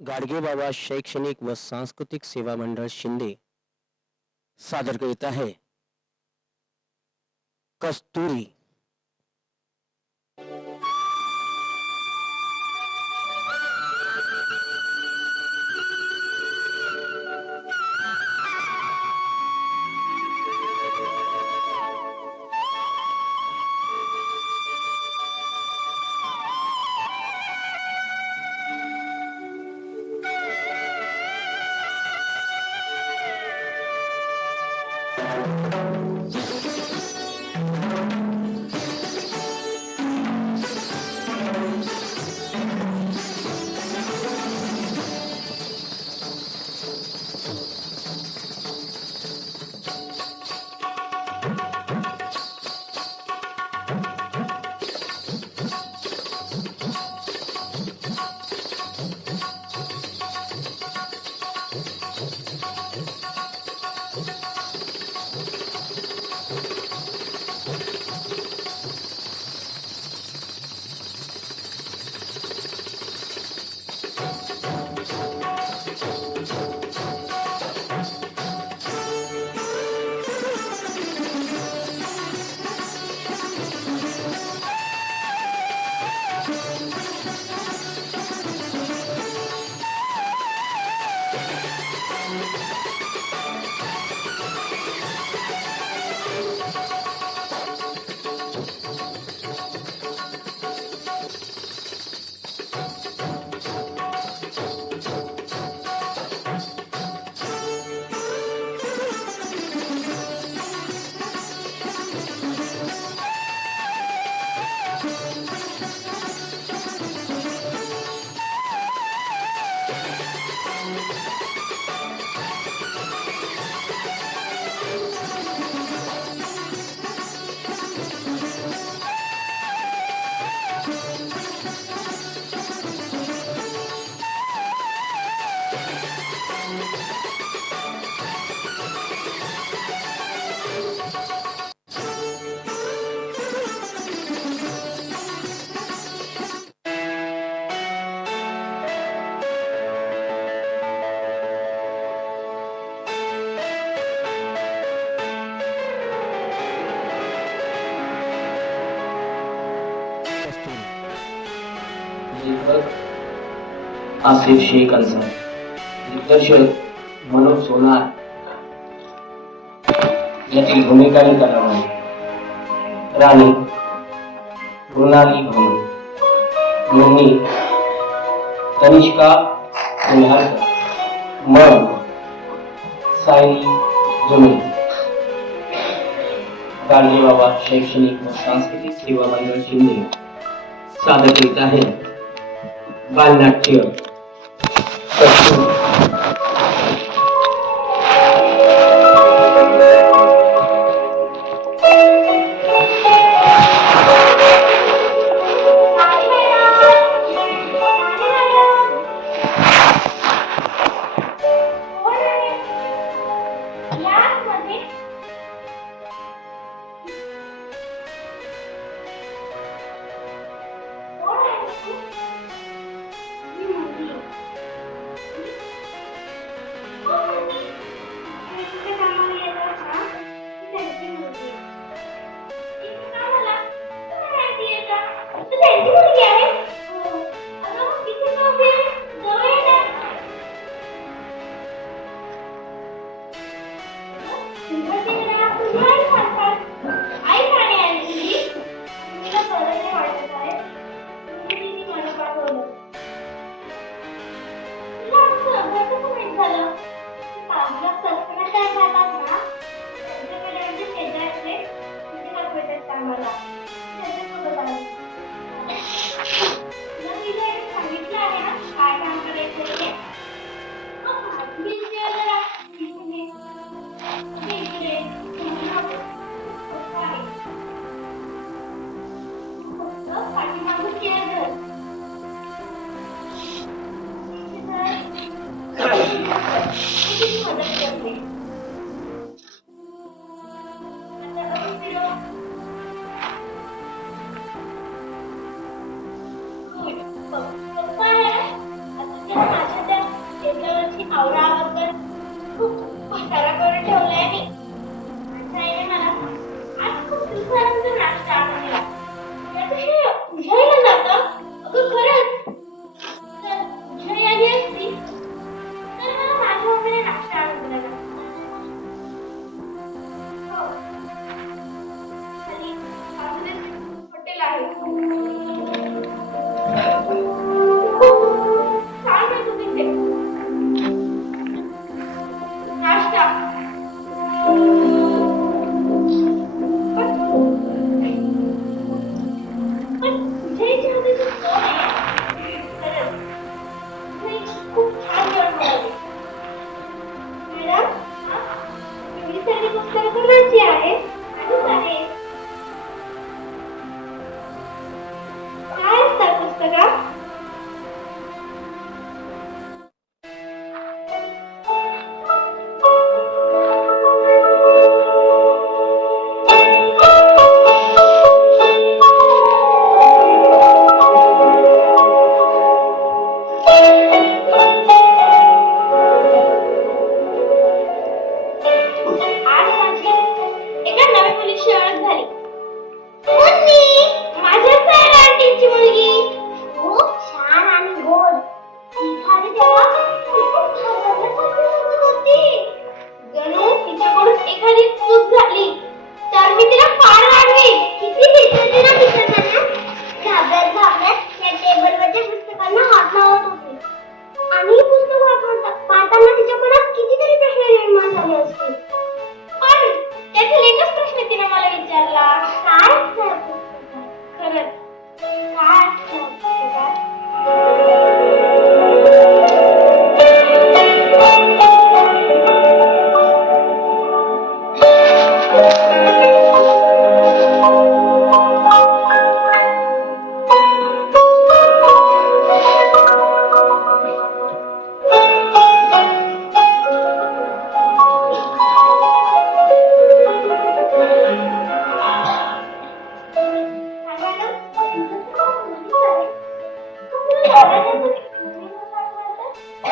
गाडगेबाबा शैक्षणिक व सांस्कृतिक सेवा मंडळ शिंदे सादर करीत आहे कस्तुरी. लेखक आसिफ शेख अन्सारी, दिग्दर्शक मनोज सोनार. यातील भूमिका कलावंत राणी मृणाली भाऊ, यांनी तनिष्का निहाळकर, मन सायली जुने. गाडगेबाबा शैक्षणिक व सांस्कृतिक सेवा मंडळ शिंदे सादर करीत आहे बालनाट्य कस्तुरी. माझ्या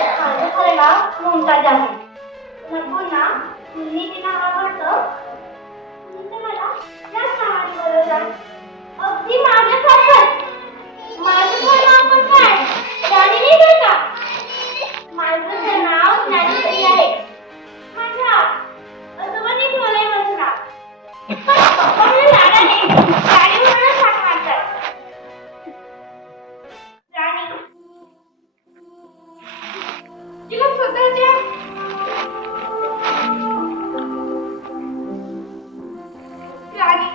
माझं खरं नाव मुमताज आहे. नकुलना मुन्नीचे नाव आवडतं म्हणून ते मला याच नावाने बोलवतात. अगदी माझ्यासारखंच. माझं खरं नाव पण काय राणी नाही बरं का. माझं खरं नाव ज्ञानेश्वरी आहे. माझ्या आजोबांनीच मला हे माझं नाव. पण पप्पा मला लाडाने राणी म्हणूनच हाक मारतात. राणी तिला स्वतःच्या राणी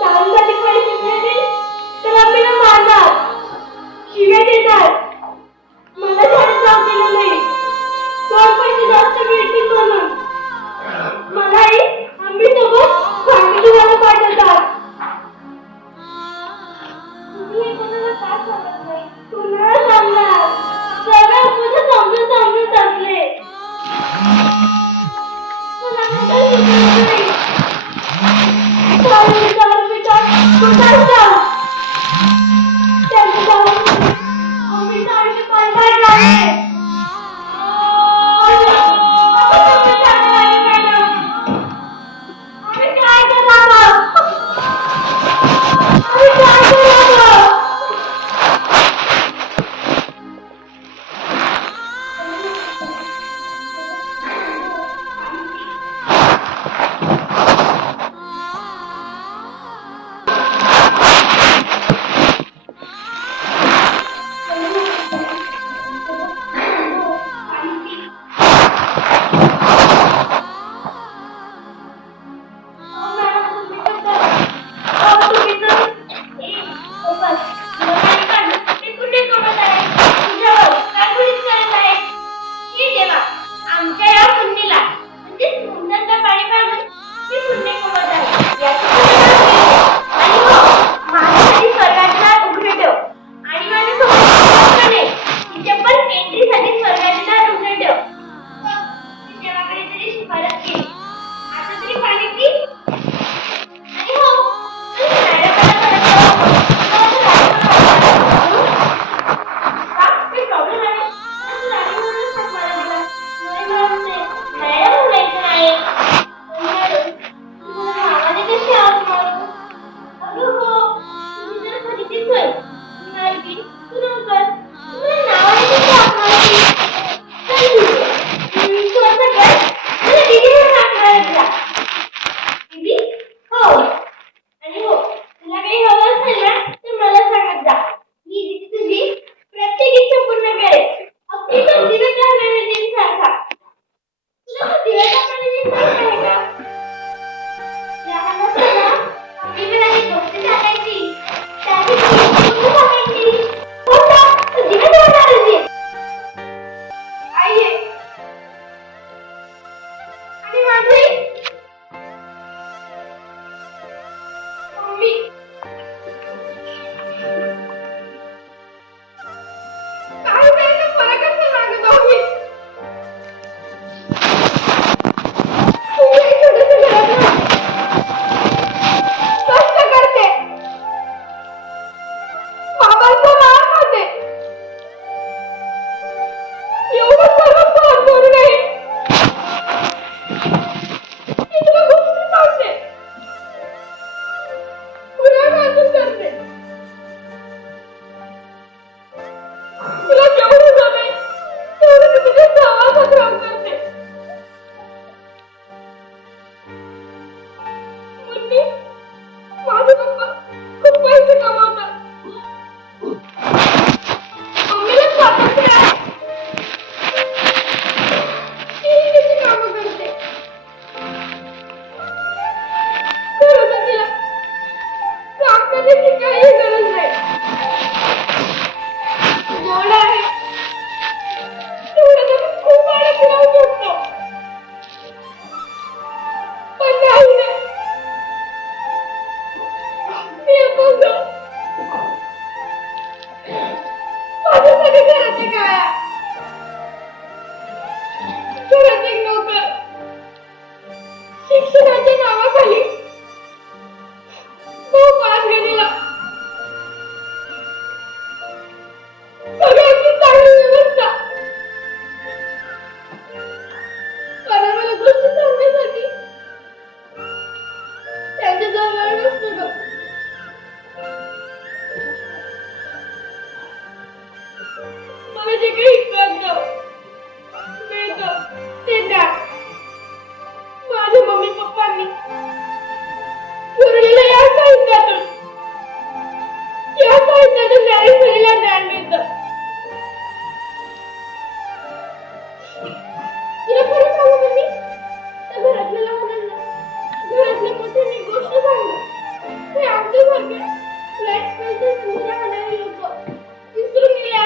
दारूसाठी पैसे मिळतील तर आम्ही मारणार. देतात. मला शाळेत जाऊ दिलं नाही. 2 पैसे जास्त मिळतील म्हणून. मलाही आम्ही सोबत फॅमिली वाला पाठवतात. तुम्ही हे कोणाला का सांगत नाही? कुणाला सांगणार? सगळं पुढे समजून समजून टाकले. मला नंतर शिकवलं नाही. चालू चालू पिठात कुठाच जाऊ. त्यांचं जाऊन आम्ही आयुष्य पालटायला लागले. आम्ही काय करावं? आम्ही काय करावं? आमच्या या पुण्यला म्हणजे समुद्राचं पाणी पाजून मी पुण्य कमवत आहे याची आणि हो माझ्यासाठी स्वर्गाची दार उघडे ठेव आणि माझ्यासोबत तिथे पण एंट्रीसाठी स्वर्गाची दार उघडे ठेव. मी देवाकडे तरी शिफारस केली. आता तरी पाणी पी. आणि हो प्रॉब्लेम आहे. प्रत्येक इच्छा पूर्ण करेल. अगदी तो दिव्याच्या नैवेद्यासारखा. तुला तो दिव्याच्या नैवेद्यासारखा आहे का? लहान असताना आम्ही मला एक गोष्ट सांगायची. त्याची ती सांगायची. कोणता? तो दिव्याच्या नैवेद्य. आई आहे. आणि माझी मम्मी. काही वेळेला फरकच नाही लागत आम्ही. तुम्ही छोटंसं घरात कष्ट करते. बाबांचा मार खाते. एवढं सर्व सहन करूनही मी तुला गोष्टी सांगते. पुन्हा नाचून करते. तुला जेवढं जमेल तेवढं मी तुझ्या सहवासात राहून करते. मुन्नी, माझे पप्पा खूप पैसे कमावतात. मम्मीला स्वातंत्र्य आहे. तीही तिची कामं करते. खरं तर तिला काम करण्याची काही गरज नाही. जेवढं आहे तेवढं तर मी खूप आडत राहू शकतो. पण नाही ना. मी अपंग. माझ्यासाठी घराचे काय? घरात एक नोकर. शिक्षणाच्या नावाखाली खूप आज गेलेला. सगळ्यांची चांगली व्यवस्था. पण मला गोष्टी सांगण्यासाठी त्यांच्या जवळ नसतो ग. मला जे काही कळतं मिळतं ते द्या. माझ्या मम्मी पप्पांनी पुरलेल्या या साहित्यातून ज्ञानेश्वरीला ज्ञान मिळतं. तुला खरं सांगू मम्मी, त्या घरातल्या लहानांना घरातल्या मोठ्यांनी गोष्ट सांगू. ते आमच्यासारखे फ्लॅट पैसे पूजा आणारे लोक विसरून गेले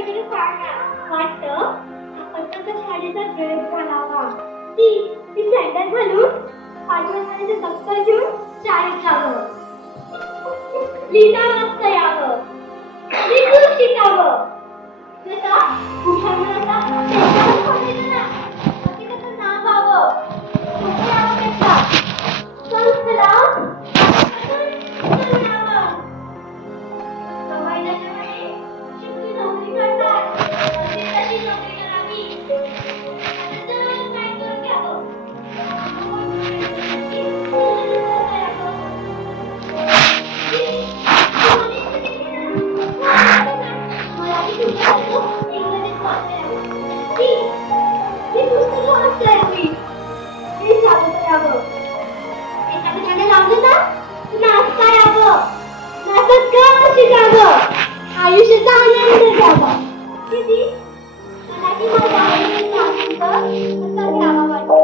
काहीतरी सांग ना. वाटतं आता तर शाळेचा ड्रेस घालावा. ती सँडल घालून पाठवण शाळेचं दप्तर घेऊन शाळेत जावं. लिहिता वाचता यावं. लिहून शिकावं. जसं हुशार मुलाचा पेपरच खोलायचं ना. अगदी त्याचं नाव व्हावं. कुठे यावं पेपरा. चल चला. चल यावं. महिन्याच्या वेळी शिकली नोकरी करतात. अगदी तशी नोकरी करावी. आता काय करून घ्यावं. मराठी पुस्तकातून इंग्रजीत वाचलंय. ती पुस्तकं वाचलंय मी. हे चालत यावं. एखादं गाणं लावलं ना नाचता यावं. नाचत गाणं शिकावं. आयुष्याचा आनंद घ्यावा. किती मराठी माझा आवडीचा आनंद असा घ्यावा वाटतो.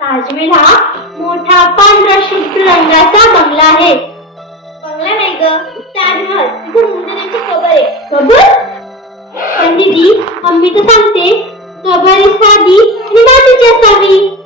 ताजमहल हा मोठा पांढरा शुभ्र रंगाचा बंगला आहे. बंगला नाही ग, ताजमहल. तिथे मुंजण्याची कबर आहे. कबर? पण दीदी, मम्मी तर सांगते कबर ही साधी आणि मातीची असावी.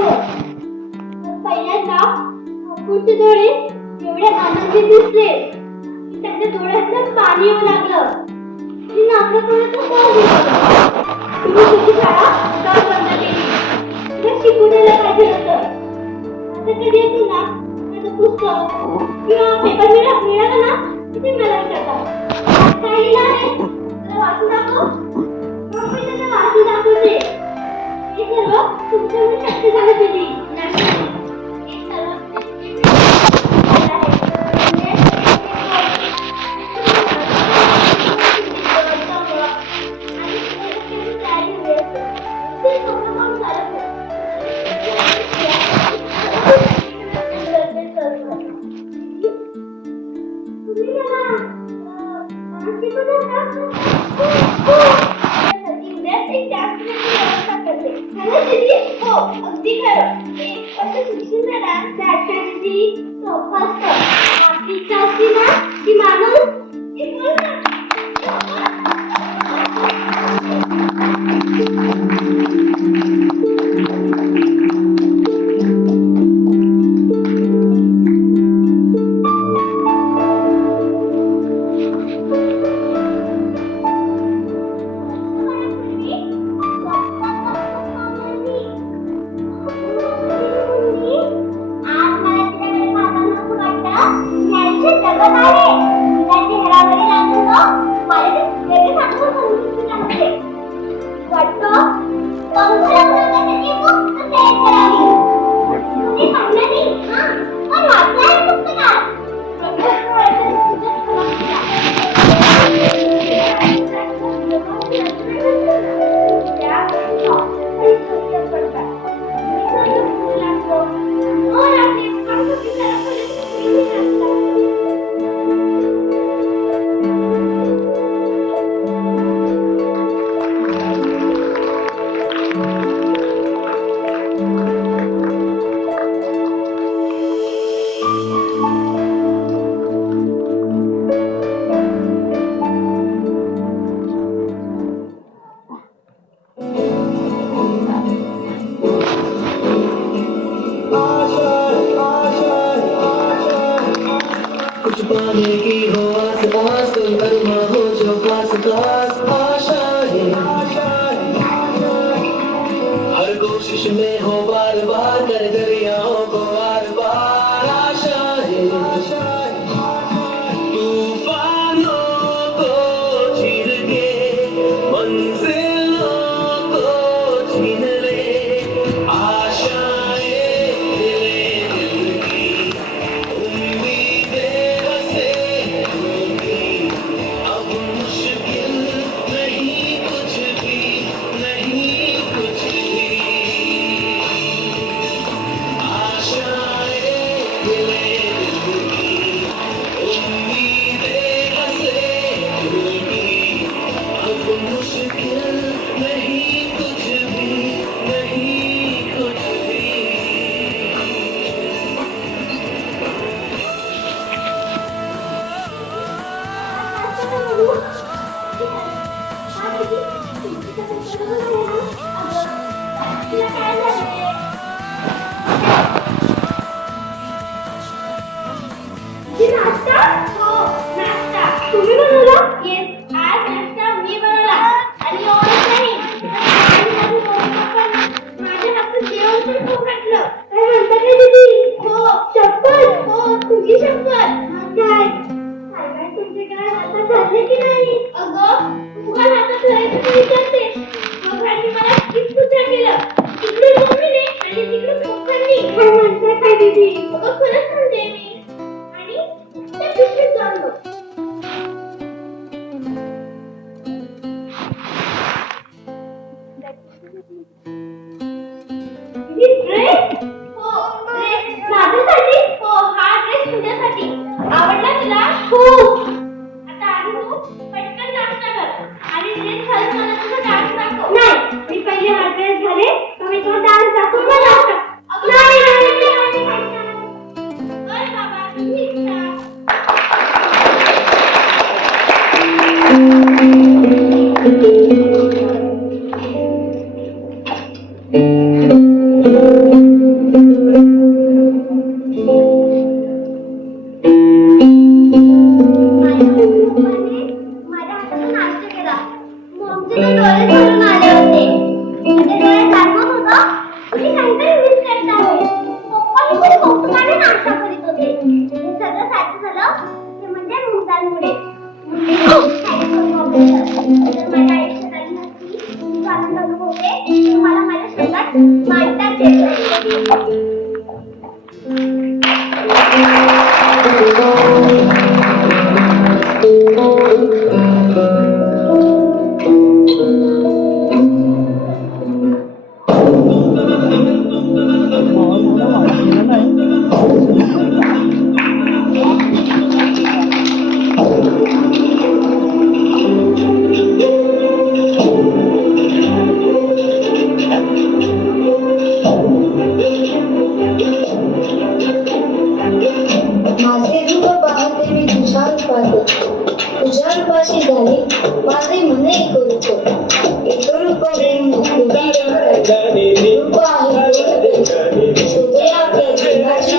झालं. पहिल्यांदा काकूचे डोळे एवढे आनंदी दिसले की त्याच्या डोळ्यातलं पाणी येऊ लागलं. ती नाकातोंडाचं का दिसलं? तुम्ही तुझी शाळा का बंद केली? तुला शिकू द्यायला पाहिजे होतं. आता कधी येतो ना माझं पुस्तक किंवा पेपर मिळाला ना की ते मला विचारतात, आज काय लिहिलं आहे, तुला वाचून दाखव. मग मी त्यांना वाचून दाखवते. हे सर्व तुमच्यामुळे शक्य झालं दीदी. हे सर्व अगदी खरं. शिक्षण झालं त्याची सोपं असतं. बाकीच्या असती ना ती माणूस पाने की हो आस पास, कोई अरमा हो जो पास पास। आशा है हर कोशिश में हो बार बार, कर दरियाओं को बार बार। आशा है तूफानों को चीर के मंजिलों को छीन ले। आशाएं दिले दिल की, उम्मीदें बसे दिल की। अब मुश्किल नहीं कुछ भी, नहीं कुछ भी। आशाएं दिले दिल की, उम्मीदें बसे दिल की। अब मुश्किल नहीं कुछ भी, नहीं कुछ भी। नाश्ता? हो, नाश्ता. तुम्ही बनवला? येस, आज नाश्ता मी बनवला. आणि एवढंच नाही, माझ्या हातचं जेवण पण खूप घातलं. काय म्हणता काय दीदी? हो, शपथ. हो, तुझी शपथ. मग काय? काय तुमचे काय हातात झाले की नाही? अगं, तू काय हातात धरायचं ते विचारते. दोघांनी मला किस्सूच्या केलं. इकडून मम्मीने आणि तिकडून पप्पांनी. काय म्हणता काय दीदी? अगं, खरंच म्हणते मी. आणि त्या पिशवीत जाऊन बघ. दीदी, ड्रेस? हो, ड्रेस. माझ्यासाठी? हो, हा ड्रेस तुझ्यासाठी. आवडला तुला? खूप. आता आधी तू पटकन नाश्ता कर आणि ड्रेस घालून मला तुझा डान्स दाखव. नाही, मी पहिले हा ड्रेस घाले तर मी तुझा डान्स दाखवून मग नाश्ता. नाही, नाही, नाही, नाही. बरं बाबा, तुझी इच्छा. माझ्या हाताने नाश्ता केला. मॉमचे तर डोळे भरून आले होते. माझे डोळे जाणवत होतं कुणी काहीतरी मिस करत आहे. पप्पाही खूप कौतुकाने नाश्ता करीत होते. हे सगळं साध्य झालं ते म्हणजे मुमताजमुळे. जर माझ्या आयुष्यात आली नसती, मी आनंद अनुभवते, तर मला माझ्या शब्दात मांडताच येत. माझे रूप पाहते मी तुझ्या रूपात, तुझ्या रूपाशी झाले माझे मन एक रूप. एक रूप घेऊन रूप आहे शोधे आपल्या जीवनाची